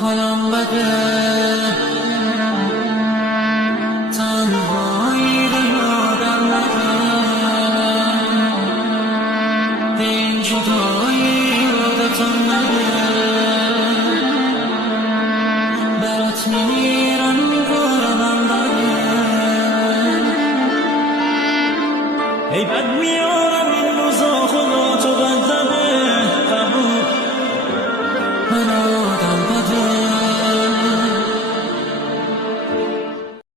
حالم بده تنهایی رو یادم نده به این جدایی یادتم نده برات میمیرم کارم بده ای بد میاد